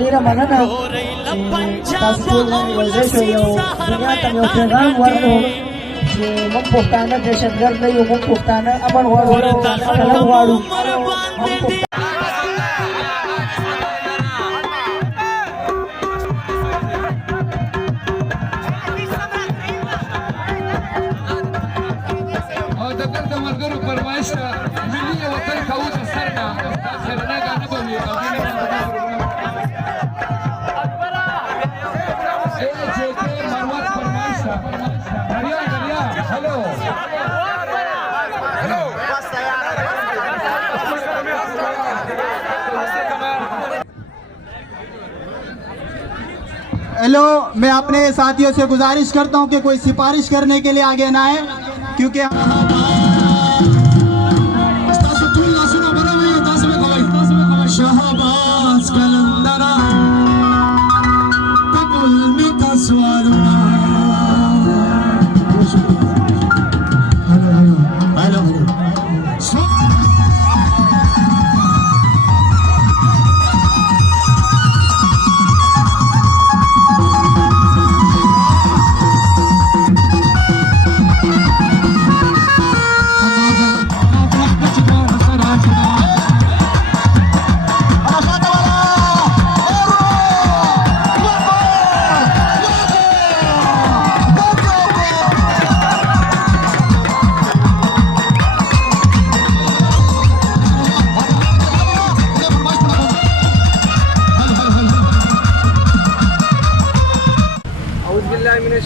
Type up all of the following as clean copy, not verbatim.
ډېره مننه چې تاسو ټول نن یو ځای شوئ یو دنیا ته یو پیغام ورکړو چې موږ پښتانه دهشتګرد نه یو، موږ پښتانه امن غواړو، قلم غواړو. हेलो, मैं अपने साथियों से गुजारिश करता हूं कि कोई सिफारिश करने के लिए आगे ना आए, क्योंकि शहबाज कलंदरा कबूल में का स्वारुना. हेलो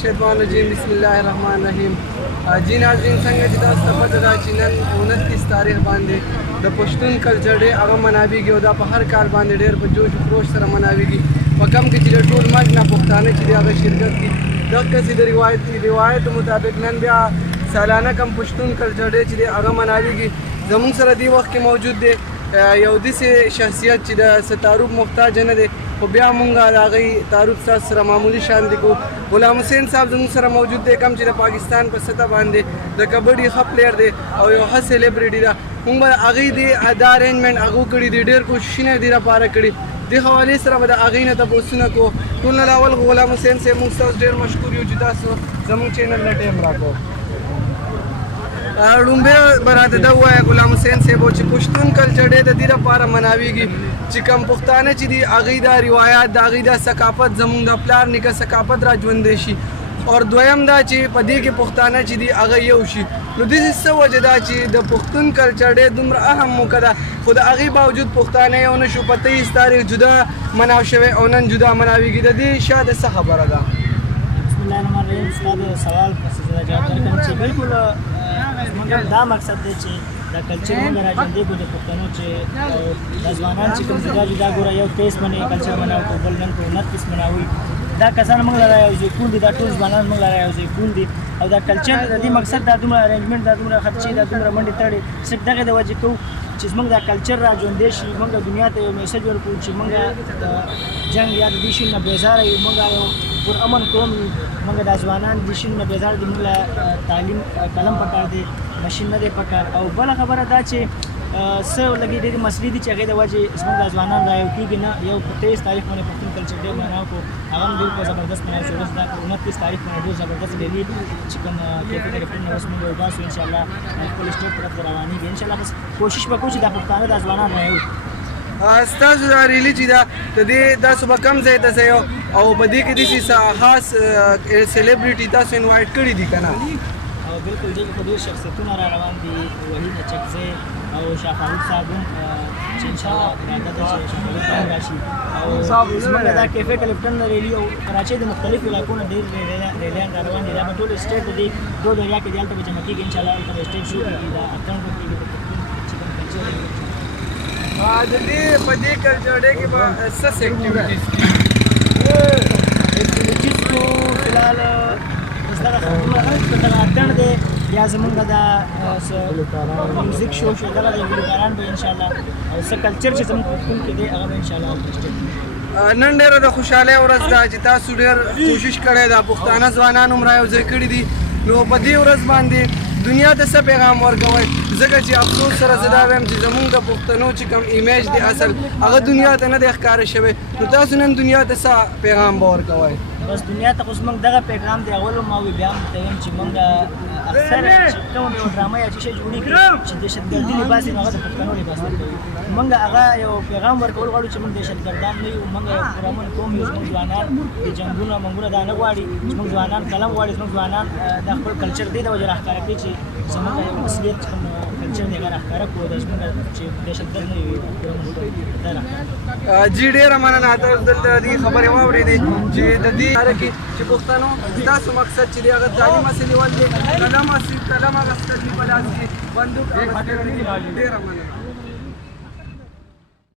शेरवानजीम बिस्मिल्लाहिर्रहमानिर्रहीम. जी नाज़रीन, څنګه چې تاسو ته پته ده چې نن 29 تاریخ باندې د پښتون کلچر ډے هغه مناویږي او دا په هر کال باندې ډېر په جوش و خروش سره مناویږي. په کم کې چې د ټول مرګ نه پښتانه چې دی هغه شرکت کوي. دغسې د روایت مطابق نن بیا سالانه کم پښتون کلچر ډے چې دی هغه مناویږي. زموږ سره دې وخت کې موجود دی یو داسې شخصیت چې د ستاروب محتاج نه دی، خو بیا مونږ د هغې تعارف ستاسو سره معمولي شان دی کوو. غلام حسین صاحب زموږ سره موجود دی، کوم چې د پاکستان په سطح باندې د کبډي ښه پلیر دی او یو ښه سیلیبریټي ده. مونږ به د هغې دا ارینجمنټ هغو کړي دي، ډېر کوششونه یې دې لپاره کړي. دې حوالې سره به د هغې نه تپوسونه کوو. ټول نه اول غلام حسین صاحب مونږ ستاسو ډېر مشکور یو چې تاسو زموږ چینل نه ټایم راکړو. لومبه براته دا وایي غلام حسین صاحب چې پښتون کلچر ډے د دې لپاره مناویږي چې کم پښتانه چې دي هغې دا روایات د هغې دا ثقافت زموږ د پلار نیکه ثقافت را ژوندی شي. او دویم دا چې په دې کې پښتانه چې دي هغه یو شي. نو داسې څه وجه ده چې د پښتون کلچر ډے دومره اهم موقع ده، خو د هغې باوجود پښتانه یو نه شو. په 23 تاریخ جدا مناو شوی او نن جدا مناویږي. د دې شاید څه خبره ده؟ بسم الله الرحمن الرحیم. ستا د سوال پسې زه جواب درکړم چې بلکل زموږ دا مقصد دی چې دا کلچر موږ را ژوندی کړو د پښتنو، چې دا ځوانان چې کوم جدا جدا ګوره یو 23 باندې کلچر مناو کړو، بل نن په 29 مناوي. دا کسان موږ لره یوځای کول دي، دا ټول ځوانان موږ لره یوځای کول دي. او دا کلچر د دې مقصد دا دومره ارینجمنټ، دا دومره خرچې، دا دومره منډې تړې صرف دغې د وجې کوو چې زموږ دا کلچر را ژوندی شي. موږ دنیا ته یو میسج ورکړو چې موږ د جنګ یا د دې شي نه بیزاره یو، موږ یو پرامن قوم یو. موږ دا ځوانان د شي نه بیزاره دي، موږ له تعلیم قلم پکار دی، ماشین نه دی پکار. او بله خبره دا چې څه لږې ډېرې مسلې دي چې هغې د وجې زموږ دا ځوانان را یو کېږي نه. یو په 23 تاریخ باندې پښتون کلچر ډے مناو کړو، هغه هم ډېر په زبردست مناو شو. اوس دا 29 تاریخ باندې ډېر زبردست ریلي چې کوم کیفې ټلیفون نه اوس موږ وباسو انشاءالله خپل سټیټ طرف ته روانېږي. انشاءالله بس کوشش به کوو چې دا پښتانه دا ځوانان را یو. ستاسو دا ریلي چې ده د دې تاسو به کم ځای ته ځئ او په دې کې داسې خاص سیلیبریټي تاسو انوایټ کړي دي که نه؟ او بالکل دې کې خو ډېر شخصیتونه را روان دي، وحید چکزی او شاه فاروق صاحب هم چې انشاءالله اراده ده چې شاه فاروق صاحب را شي. او زموږ دا کیفې ټلیفټن ریلي او کراچۍ د مختلفو علاقو نه ډېر ریلیان را روان دي. دا به ټول سټیټ د دې دو دریا کې دې هلته به جمع کېږي انشاءالله. هلته به سټیټ شو کېږي، دا اتڼ به کېږي د پښتون چې کوم کلچر د دې په دې کلچر ډے کې به څه اکټیویټیز کېږي؟ اکټیویټیز خو فلحال دغه خبرونه نه دغه اتڼ دی یا زمونږ دا میوزیک شو دغه د ګلوکاران به انشاءالله او څه کلچر چې زموږ پښتون کې دی هغه به انشاءالله نن ډېره د خوشحالۍ ورځ ده چې تاسو ډېر کوشش کړی ده، پښتانه ځوانان هم را یوځای کړي دي. نو په دې ورځ باندې دنیا ته څه پیغام ورکوئ؟ ځکه چې افسوس سره زه دا وایم چې زموږ د پښتنو چې کوم ایمیج دی اصل هغه دنیا ته نه دی ښکاره شوی. نو تاسو نن دنیا ته څه پیغام به ورکوئ؟ بس دنیا ته اوس موږ دغه پیغام دی اول ما وی بیا هم ته وایم چې موږ اکثر چې کوم یو ډرامه یا چې شی جوړېږي چې دهشتګردي لباس یې هغه د پښتنو لباس نه کوي موږ هغه یو پیغام ورکول غواړو چې موږ دهشتګردان نه یو موږ یو پرامن قوم یو زموږ ځوانان د جنګونو منګونه دا نه غواړي زموږ ځوانان قلم غواړي زموږ ځوانان د خپل کلچر دی د وجه راښکاره کوي چې زموږ یو مسؤلیت کوم کلچر دی هغه راښکاره کړو د زموږ چې دهشتګرد نه یو دا راښکاره جی ډېره مننه تاسو دلته دې خبرې واورېدې چې د دې لاره کې چې پښتنو ستاسو مقصد چې دی هغه تعلیم حاصل ول دی قلم اخیستل په لاس کې بندوق اخیستل ډېره مننه